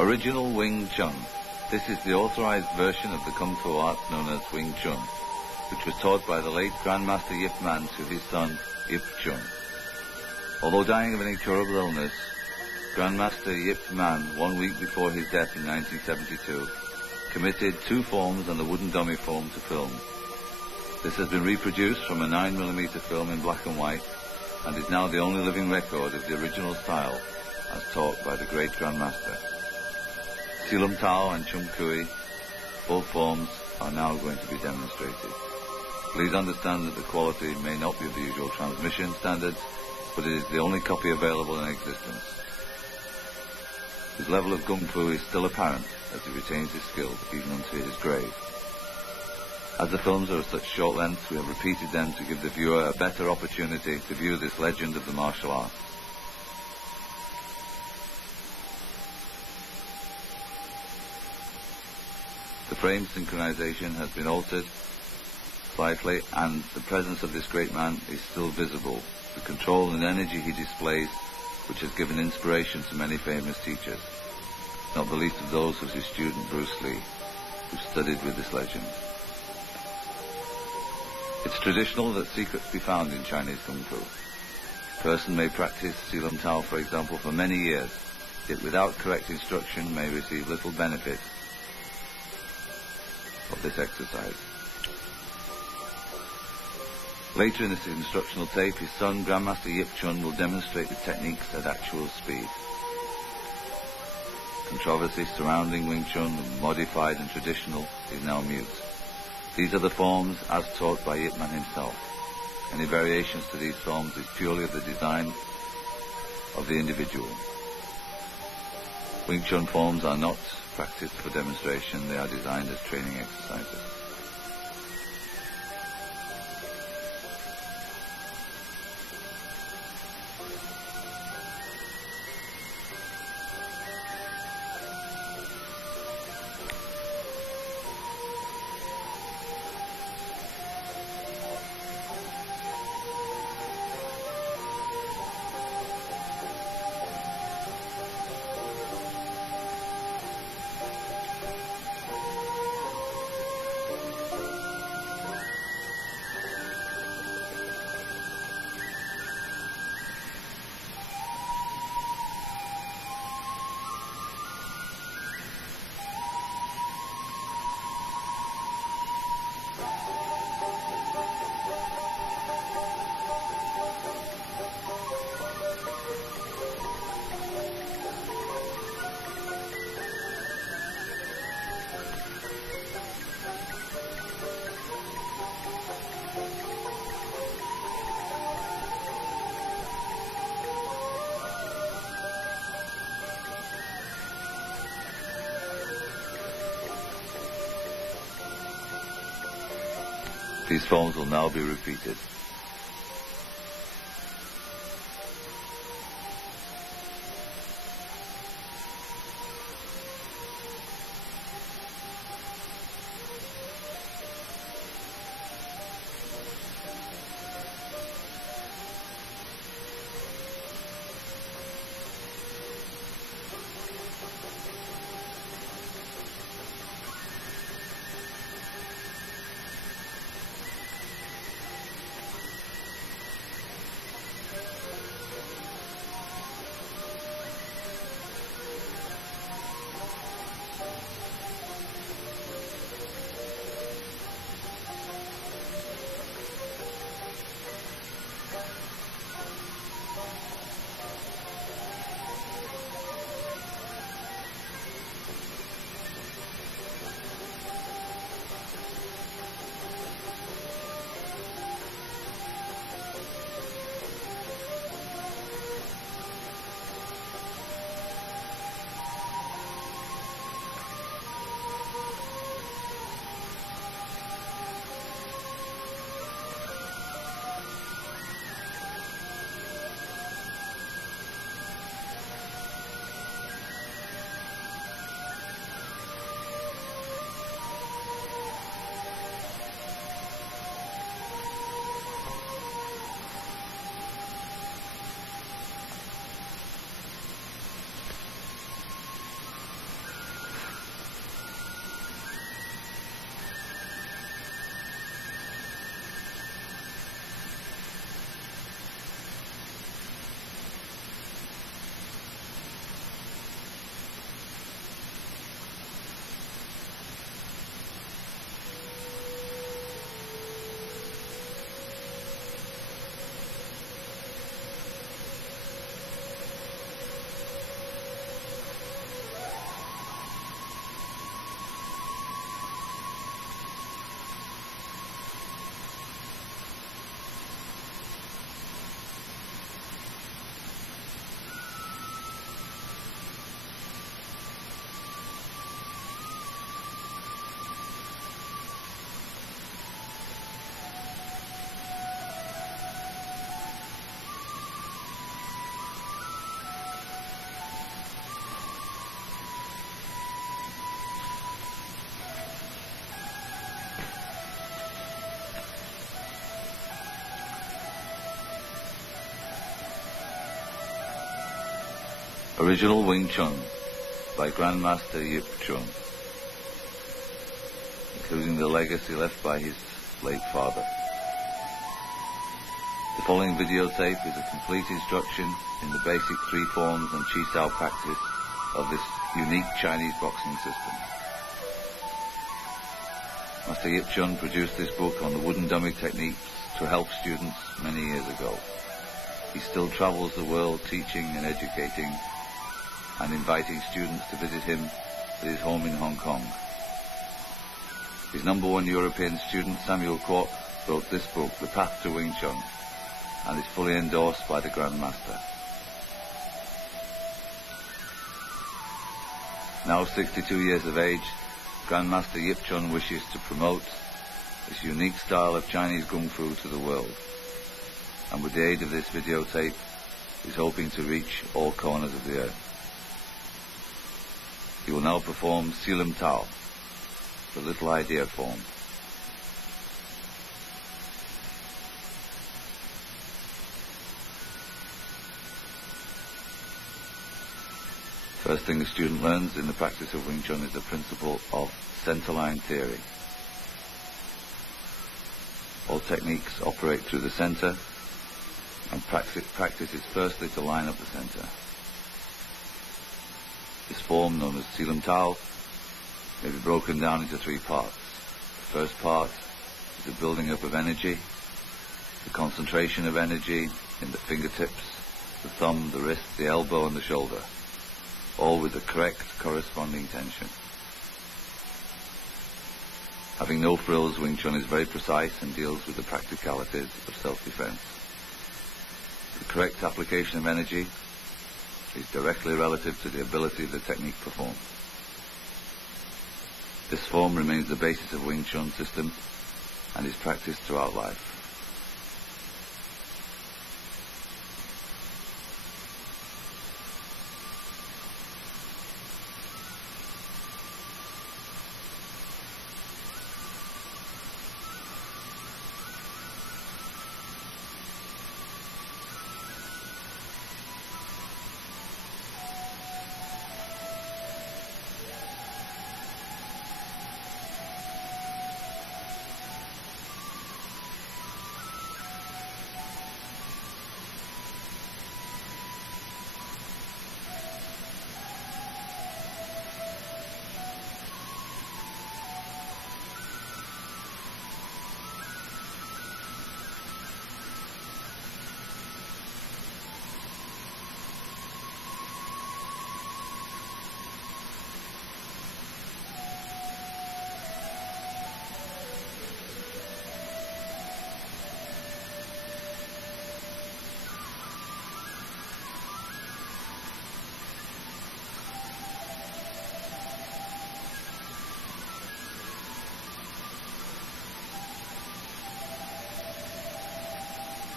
Original Wing Chun. This is the authorized version of the Kung Fu art known as Wing Chun, which was taught by the late Grandmaster Yip Man to his son, Yip Chun. Although dying of an incurable illness, Grandmaster Yip Man, 1 week before his death in 1972, committed 2 forms and the wooden dummy form to film. This has been reproduced from a 9mm film in black and white and is now the only living record of the original style as taught by the great Grandmaster. Silum Tao and Chum Kui, both forms, are now going to be demonstrated. Please understand that the quality may not be of the usual transmission standards, but it is the only copy available in existence. His level of Kung Fu is still apparent as he retains his skill even unto his grave. As the films are of such short length, we have repeated them to give the viewer a better opportunity to view this legend of the martial arts. The frame synchronization has been altered slightly, and the presence of this great man is still visible. The control and energy he displays, which has given inspiration to many famous teachers, not the least of those was his student Bruce Lee, who studied with this legend. It's traditional that secrets be found in Chinese Kung Fu. A person may practice Silum Tao, for example, for many years, yet without correct instruction may receive little benefit of this exercise. Later in this instructional tape, his son, Grandmaster Yip Chun, will demonstrate the techniques at actual speed. Controversy surrounding Wing Chun, modified and traditional, is now mute. These are the forms as taught by Yip Man himself. Any variations to these forms is purely of the design of the individual. Wing Chun forms are not practiced for demonstration, they are designed as training exercises. These forms will now be repeated. Original Wing Chun by Grandmaster Yip Chun, including the legacy left by his late father. The following videotape is a complete instruction in the basic three forms and Chi Sao practice of this unique Chinese boxing system. Master Yip Chun produced this book on the wooden dummy techniques to help students many years ago. He still travels the world teaching and educating and inviting students to visit him at his home in Hong Kong. His #1 European student, Samuel Kwok, wrote this book, The Path to Wing Chun, and is fully endorsed by the Grandmaster. Now 62 years of age, Grandmaster Yip Chun wishes to promote this unique style of Chinese Kung Fu to the world, and with the aid of this videotape, is hoping to reach all corners of the earth. He will now perform Silam Tao, the little idea form. First thing a student learns in the practice of Wing Chun is the principle of centerline theory. All techniques operate through the center, and practice is firstly to line up the center. This form, known as Silam Tao, may be broken down into three parts. The first part is the building up of energy, the concentration of energy in the fingertips, the thumb, the wrist, the elbow, and the shoulder, all with the correct corresponding tension. Having no frills, Wing Chun is very precise and deals with the practicalities of self-defense. The correct application of energy is directly relative to the ability of the technique performed. This form remains the basis of Wing Chun system and is practiced throughout life.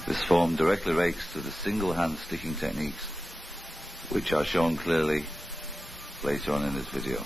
This form directly relates to the single hand sticking techniques, which are shown clearly later on in this video.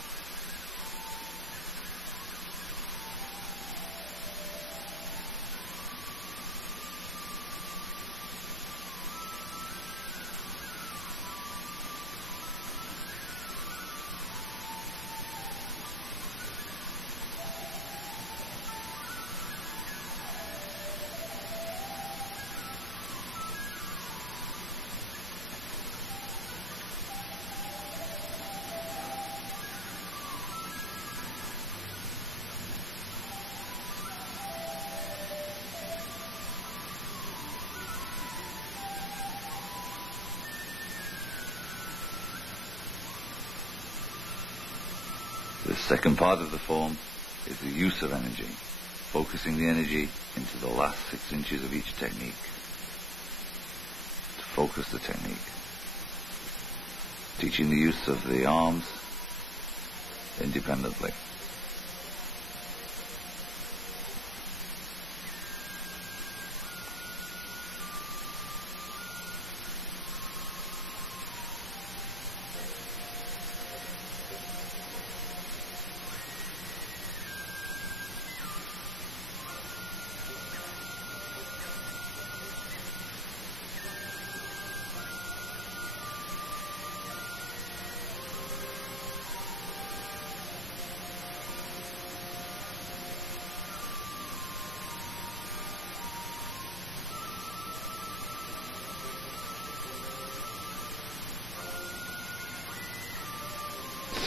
The second part of the form is the use of energy, focusing the energy into the last 6 inches of each technique to focus the technique. Teaching the use of the arms independently.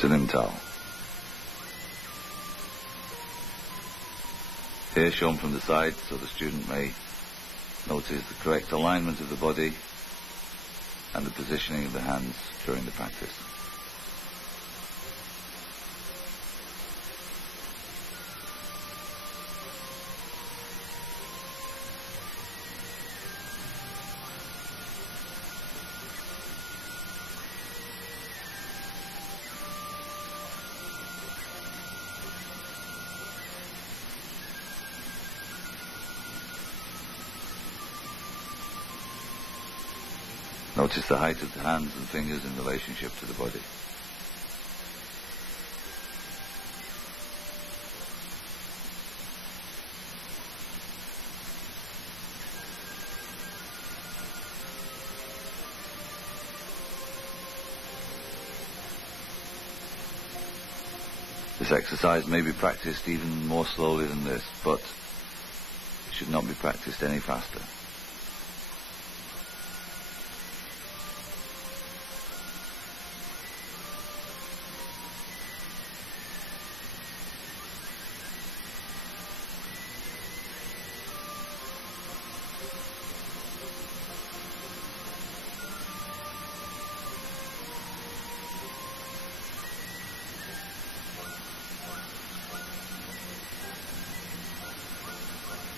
Sinim Tao. Here shown from the side so the student may notice the correct alignment of the body and the positioning of the hands during the practice. Notice the height of the hands and fingers in relationship to the body. This exercise may be practiced even more slowly than this, but it should not be practiced any faster.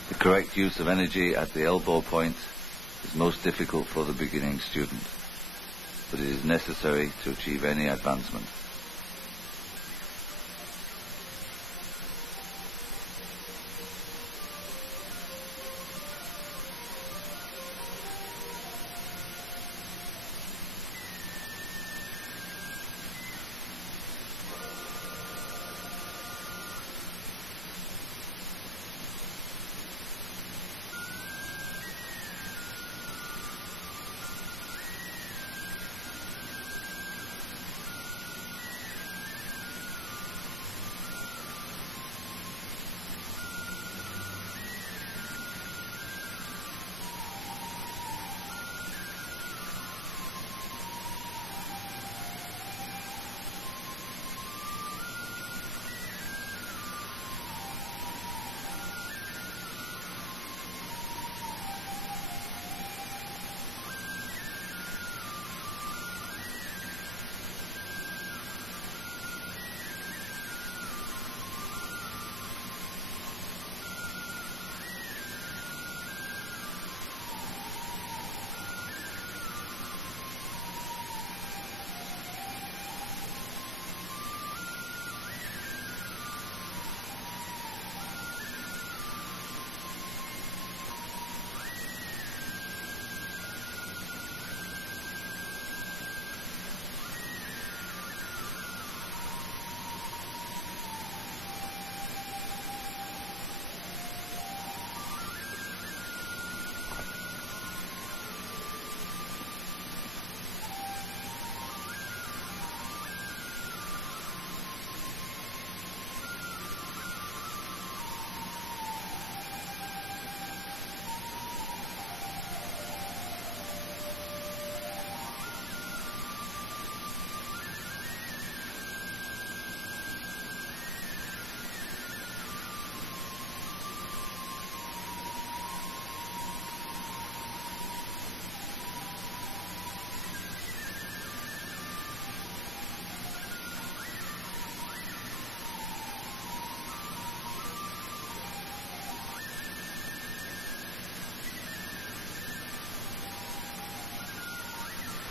The correct use of energy at the elbow point is most difficult for the beginning student, but it is necessary to achieve any advancement.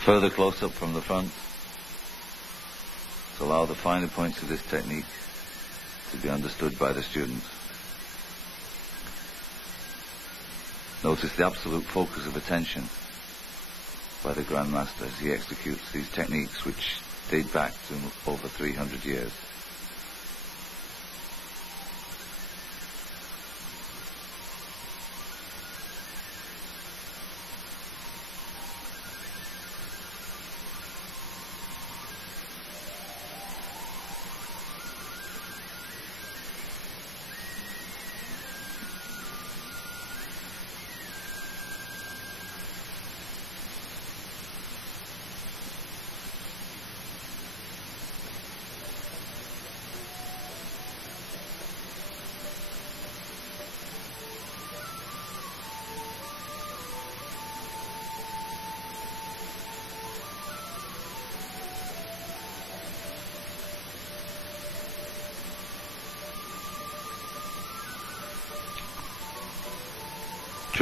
Further close-up from the front to allow the finer points of this technique to be understood by the student. Notice the absolute focus of attention by the Grandmaster as he executes these techniques which date back to over 300 years.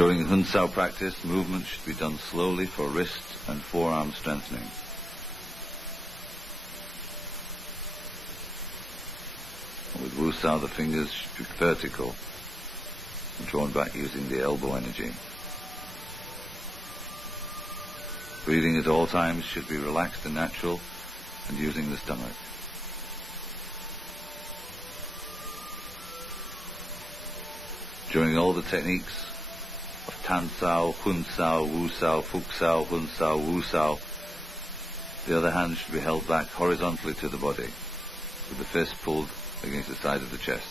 During Hun Sao practice, movement should be done slowly for wrist and forearm strengthening. With Wu Sao, the fingers should be vertical and drawn back using the elbow energy. Breathing at all times should be relaxed and natural and using the stomach. During all the techniques of Tan Sao, Hun Sao, Wu Sao, Fuk Sao, Hun Sao, Wu Sao, the other hand should be held back horizontally to the body, with the fist pulled against the side of the chest.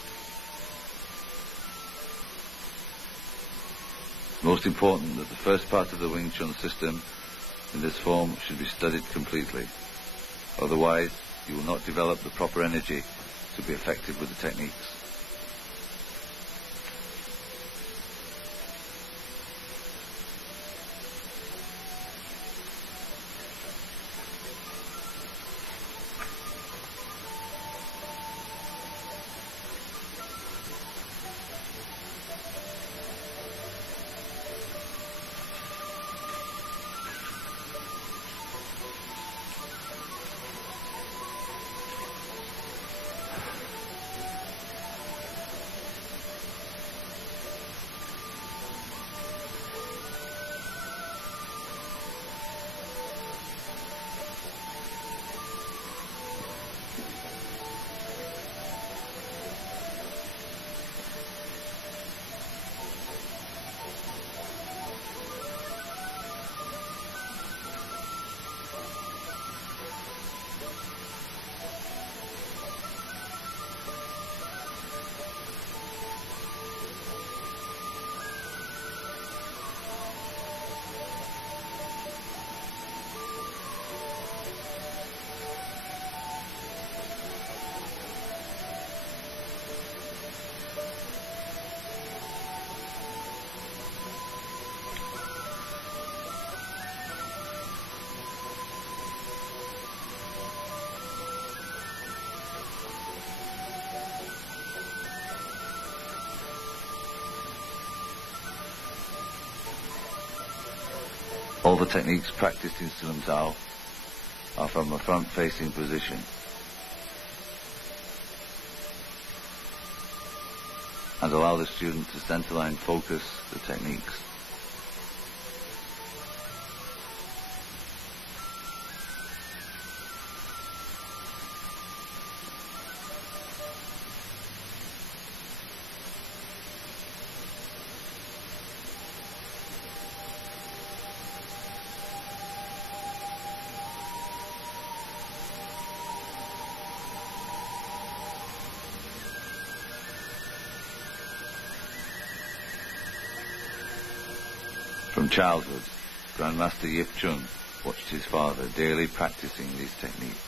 It's most important that the first part of the Wing Chun system in this form should be studied completely. Otherwise, you will not develop the proper energy to be effective with the techniques. All the techniques practiced in Chun Sao are from a front-facing position. And allow the student to center-line focus the techniques. From childhood, Grandmaster Yip Chun watched his father daily practicing these techniques.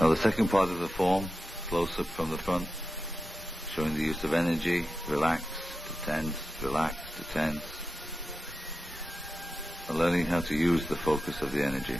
Now the second part of the form, close-up from the front, showing the use of energy, relax to tense, relax to tense, and learning how to use the focus of the energy.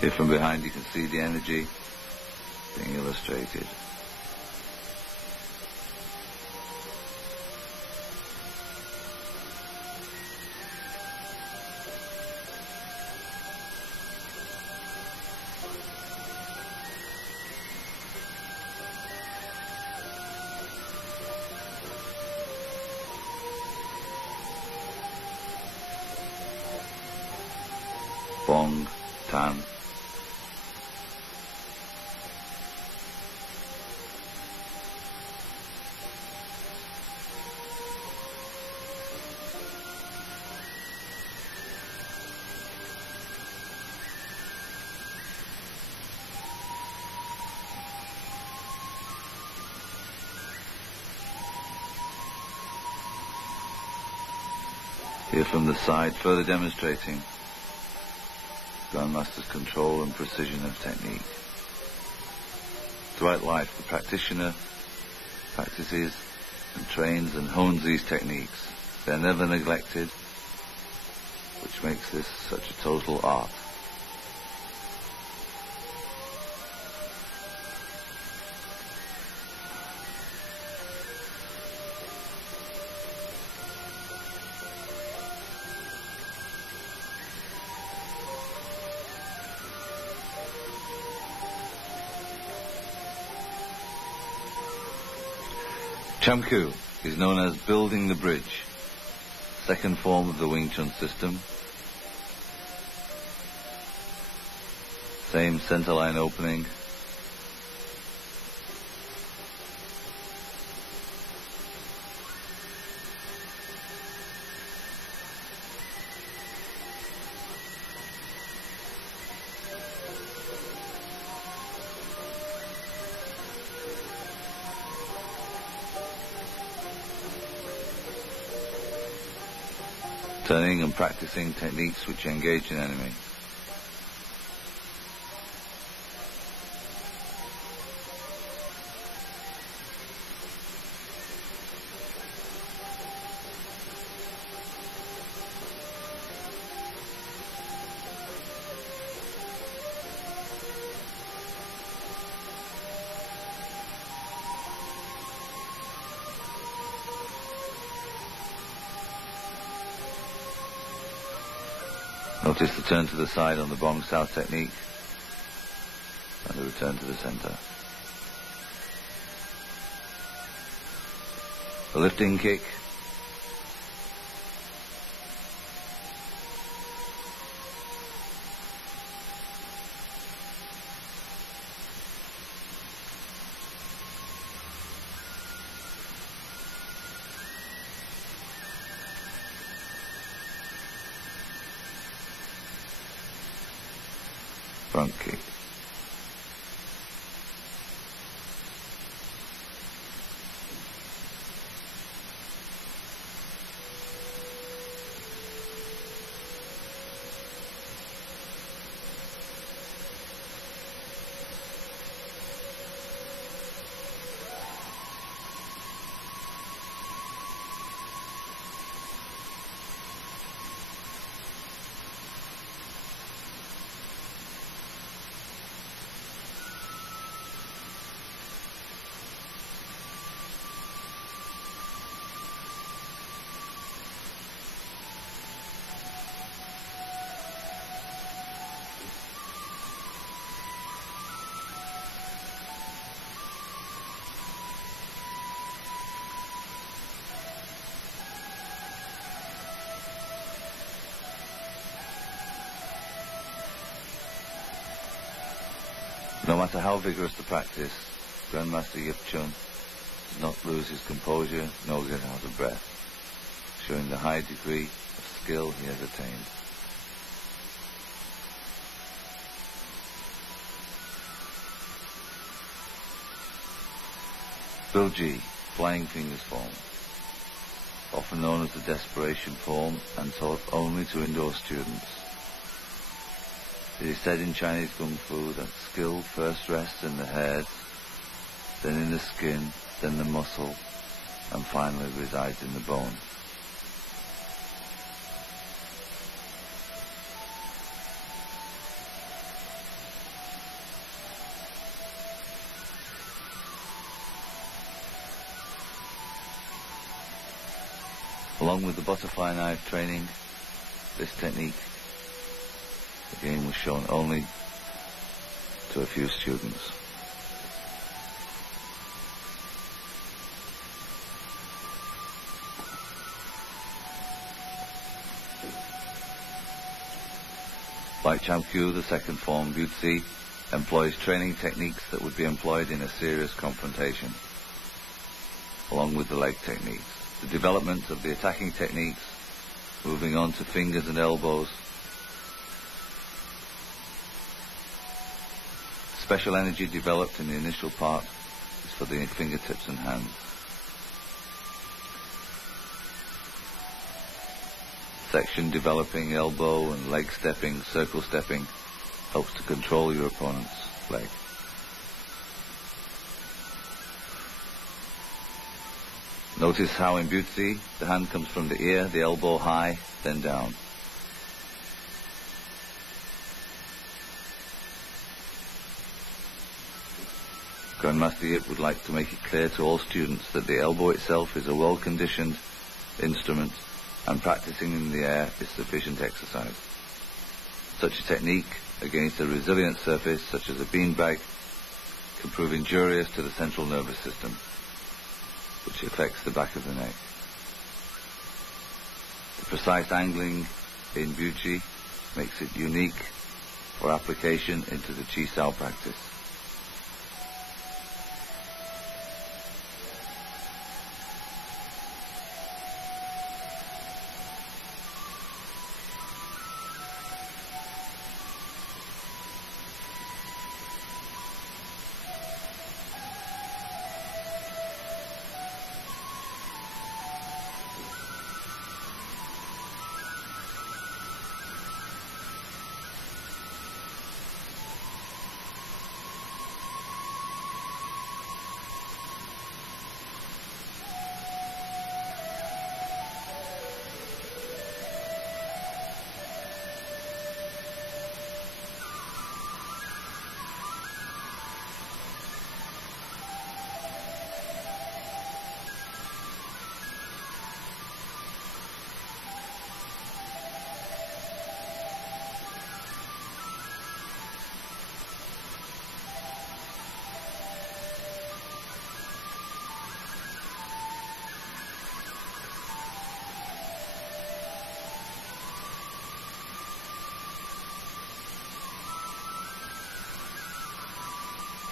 Here from behind you can see the energy being illustrated. Bong, Tan. Here from the side, further demonstrating Grandmaster's control and precision of technique. Throughout life, the practitioner practices and trains and hones these techniques. They're never neglected, which makes this such a total art. Chamku is known as building the bridge, second form of the Wing Chun system. Same centerline opening. Turning and practicing techniques which engage an enemy. Notice the turn to the side on the Bong South technique and the return to the center. The lifting kick. Front kick. No matter how vigorous the practice, Grandmaster Yip Chun does not lose his composure nor get out of breath, showing the high degree of skill he has attained. Bilji, flying fingers form, often known as the desperation form and taught only to indoor students. It is said in Chinese Kung Fu that skill first rests in the head, then in the skin, then the muscle, and finally resides in the bone. Along with the butterfly knife training, this technique again was shown only to a few students. Like Chamkyu, the second form, Butsi, employs training techniques that would be employed in a serious confrontation, along with the leg techniques. The development of the attacking techniques, moving on to fingers and elbows. Special energy developed in the initial part is for the fingertips and hands. Section developing elbow and leg stepping, circle stepping, helps to control your opponent's leg. Notice how in Butsi, the hand comes from the ear, the elbow high, then down. Grandmaster Yip would like to make it clear to all students that the elbow itself is a well-conditioned instrument, and practicing in the air is sufficient exercise. Such a technique against a resilient surface, such as a beanbag, can prove injurious to the central nervous system, which affects the back of the neck. The precise angling in Butsi makes it unique for application into the Chi Sao practice.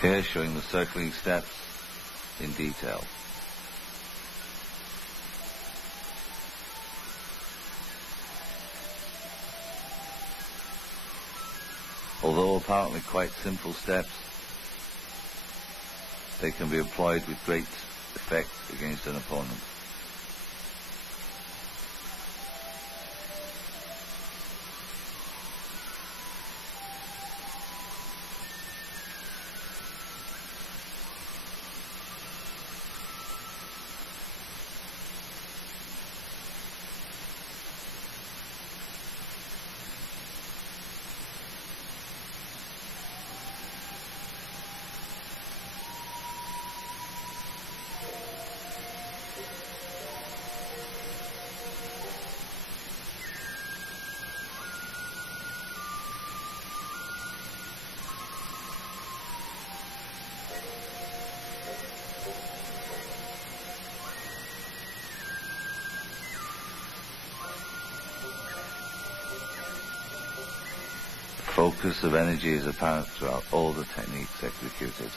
Here showing the circling steps in detail. Although apparently quite simple steps, they can be employed with great effect against an opponent. Focus of energy is apparent throughout all the techniques executed.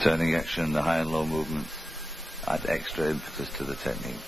Turning action and the high and low movements add extra impetus to the techniques.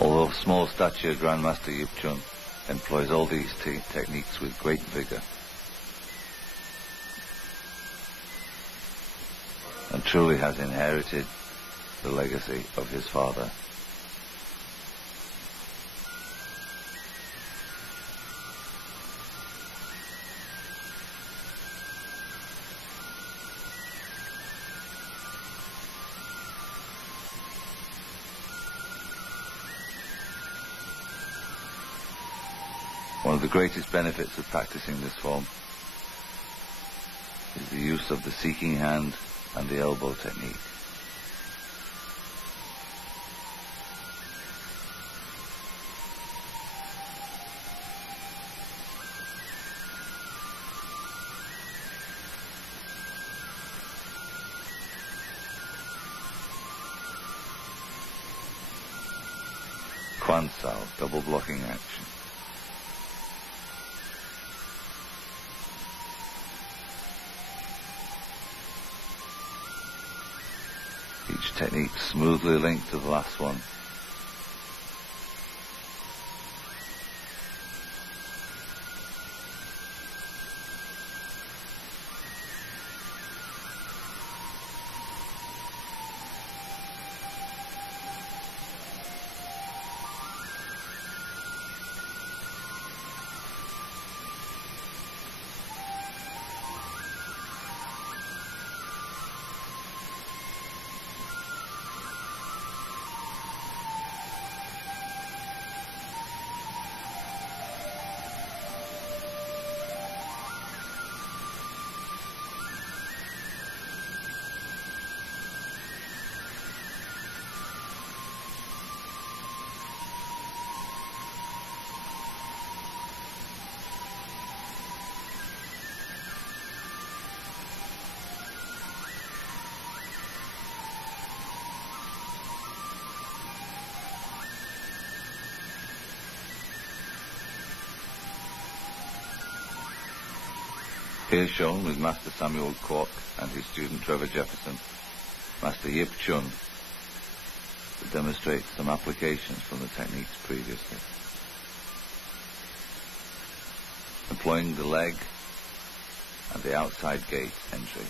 Although of small stature, Grandmaster Yip Chun employs all these techniques with great vigor and truly has inherited the legacy of his father. One of the greatest benefits of practicing this form is the use of the seeking hand and the elbow technique. Quan Sao, double blocking action. Each technique smoothly linked to the last one. Here shown with Master Samuel Kwok and his student Trevor Jefferson, Master Yip Chun to demonstrate some applications from the techniques previously. Employing the leg and the outside gate entry.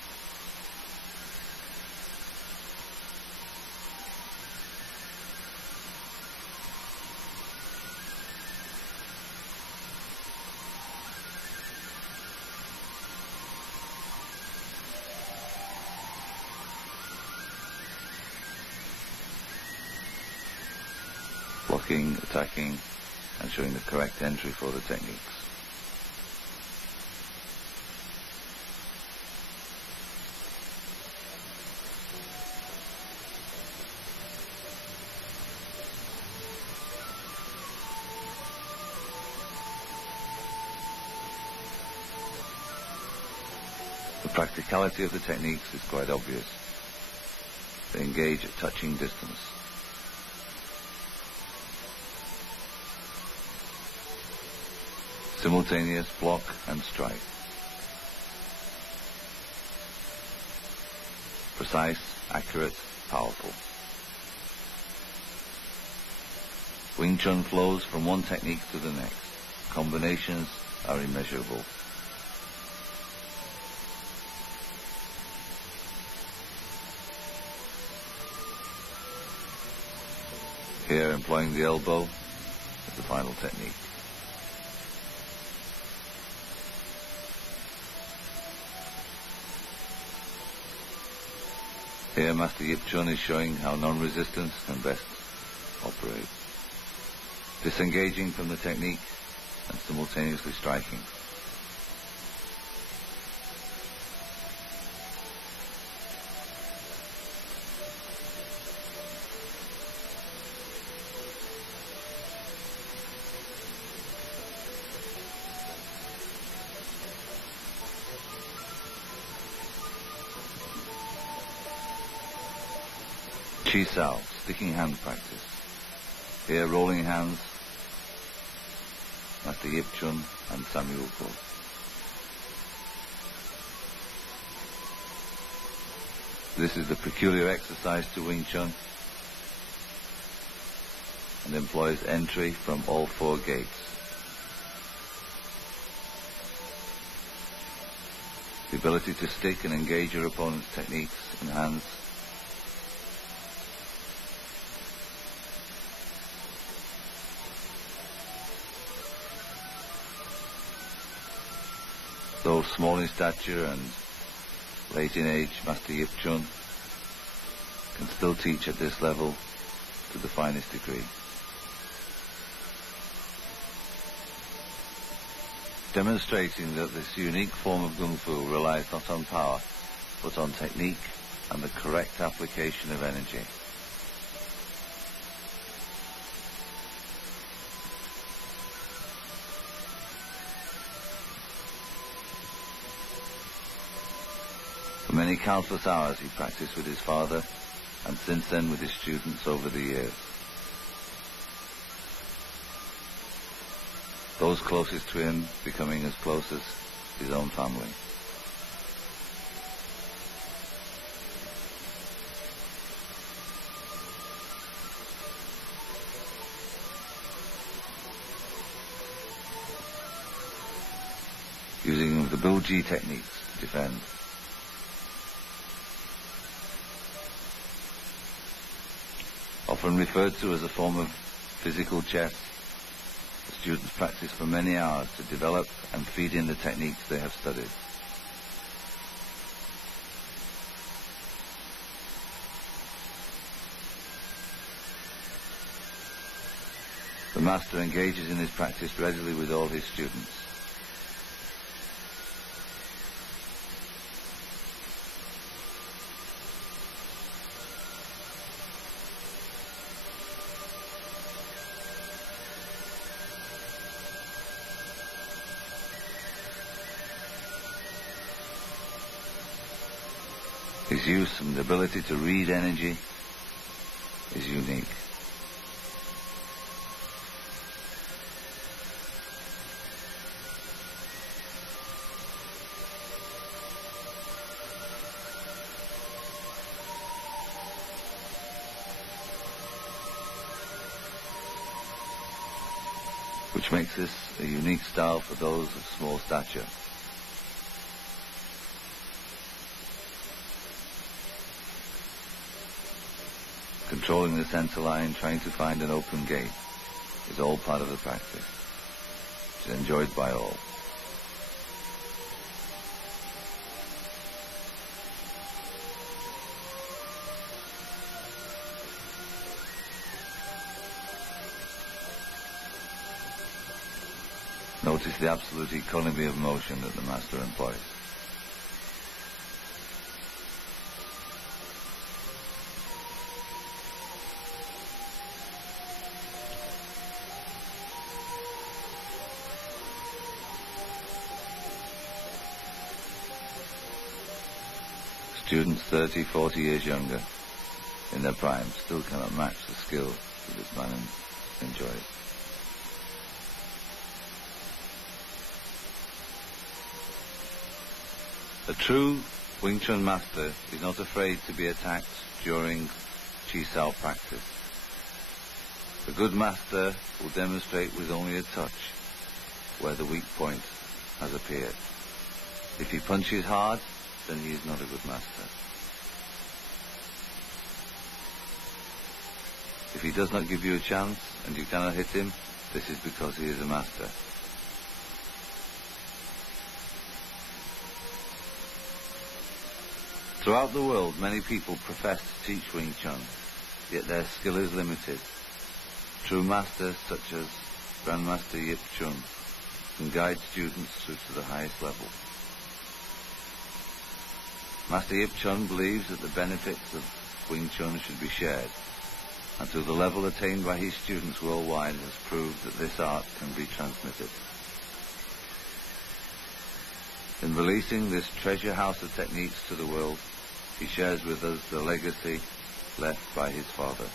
Blocking, attacking, and showing the correct entry for the techniques. The practicality of the techniques is quite obvious. They engage at touching distance. Simultaneous block and strike. Precise, accurate, powerful. Wing Chun flows from one technique to the next. Combinations are immeasurable. Here employing the elbow the final technique. Here Master Yip Chun is showing how non-resistance can best operate. Disengaging from the technique and simultaneously striking. Chi Sao, sticking hand practice. Here rolling hands, Master Yip Chun and Samuel Ko. This is the peculiar exercise to Wing Chun and employs entry from all four gates. The ability to stick and engage your opponent's techniques and hands. Though small in stature and late in age, Master Yip Chun can still teach at this level to the finest degree. Demonstrating that this unique form of Kung Fu relies not on power, but on technique and the correct application of energy. For many countless hours he practiced with his father, and since then with his students over the years. Those closest to him becoming as close as his own family. Using the Buji techniques to defend. Often referred to as a form of physical chess, the students practice for many hours to develop and feed in the techniques they have studied. The master engages in his practice readily with all his students. His use and ability to read energy is unique. Which makes this a unique style for those of small stature. Controlling the center line, trying to find an open gate, is all part of the practice, which is enjoyed by all. Notice the absolute economy of motion that the master employs. Students 30, 40 years younger, in their prime, still cannot match the skill that this man enjoys. A true Wing Chun master is not afraid to be attacked during Chi Sao practice. A good master will demonstrate with only a touch where the weak point has appeared. If he punches hard, then he is not a good master. If he does not give you a chance and you cannot hit him, this is because he is a master. Throughout the world, many people profess to teach Wing Chun, yet their skill is limited. True masters such as Grandmaster Yip Chun can guide students through to the highest level. Master Yip Chun believes that the benefits of Wing Chun should be shared, and to the level attained by his students worldwide has proved that this art can be transmitted. In releasing this treasure house of techniques to the world, he shares with us the legacy left by his father.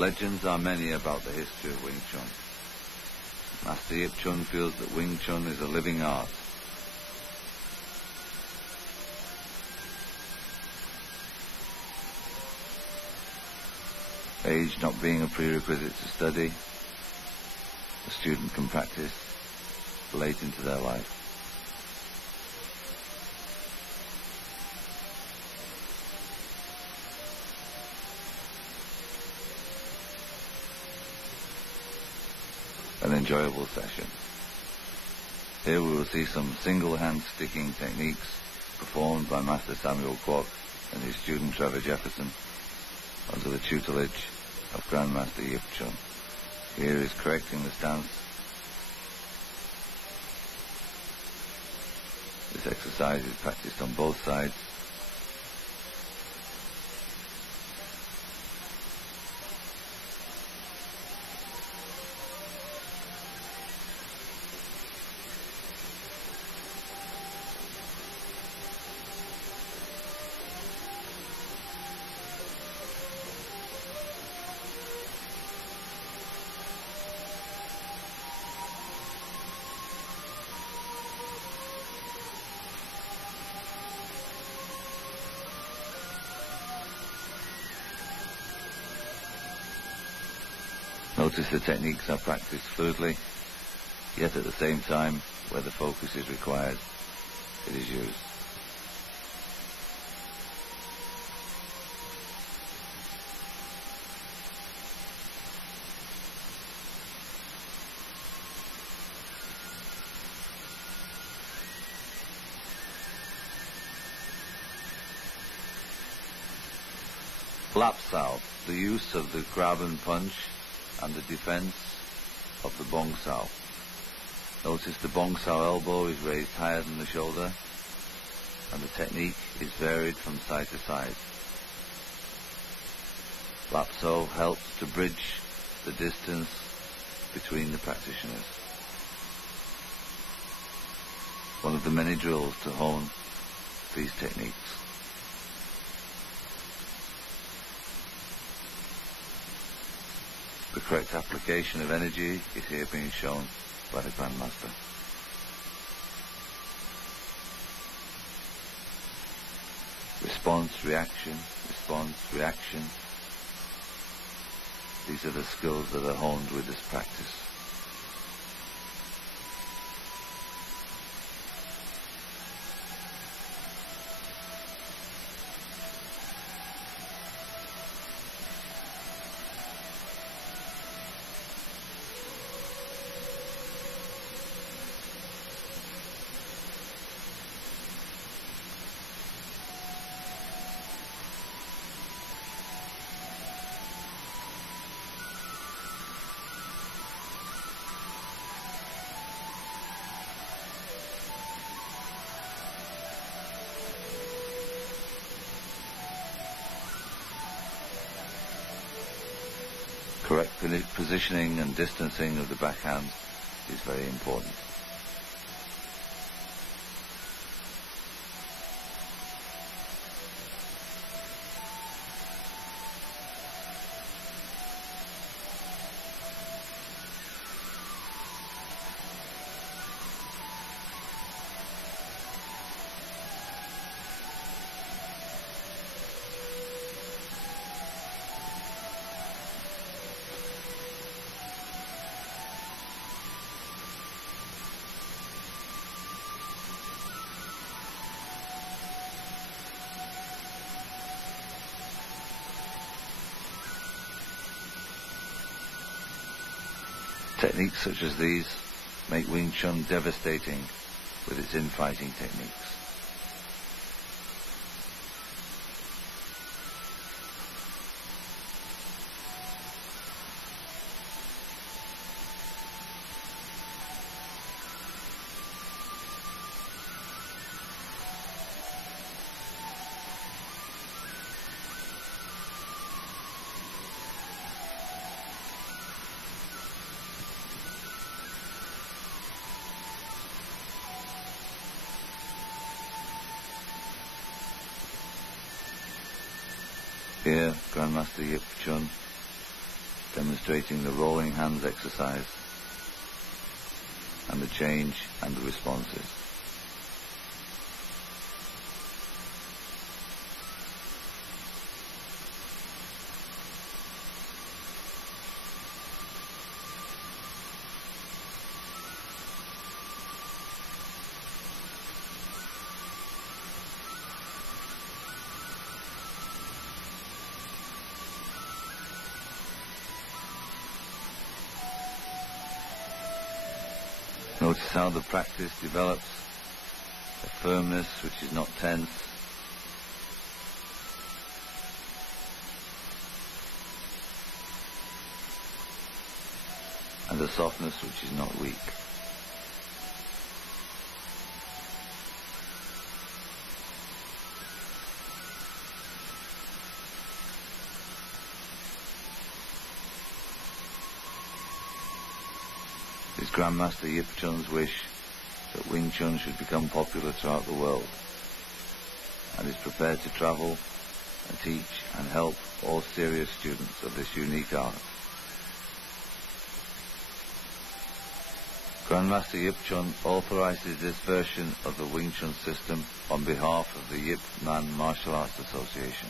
Legends are many about the history of Wing Chun. Master Yip Chun feels that Wing Chun is a living art. Age not being a prerequisite to study, a student can practice late into their life. An enjoyable session. Here we will see some single-hand sticking techniques performed by Master Samuel Kwok and his student Trevor Jefferson under the tutelage of Grandmaster Yip Chun. Here is correcting the stance. This exercise is practiced on both sides. Notice the techniques are practiced fluidly, yet at the same time, where the focus is required, it is used. Lap Sao, the use of the grab and punch and the defense of the Bong Sao. Notice the Bong Sao elbow is raised higher than the shoulder, and the technique is varied from side to side. Lap Sao helps to bridge the distance between the practitioners. One of the many drills to hone these techniques. The correct application of energy is here being shown by the Grandmaster. Response, reaction, response, reaction. These are the skills that are honed with this practice. Correct positioning and distancing of the backhand is very important. Techniques such as these make Wing Chun devastating with its infighting techniques. Here, Grandmaster Yip Chun demonstrating the rolling hands exercise and the change and the responses. Notice how the practice develops a firmness which is not tense, and a softness which is not weak. It is Grandmaster Yip Chun's wish that Wing Chun should become popular throughout the world, and is prepared to travel and teach and help all serious students of this unique art. Grandmaster Yip Chun authorizes this version of the Wing Chun system on behalf of the Yip Man Martial Arts Association.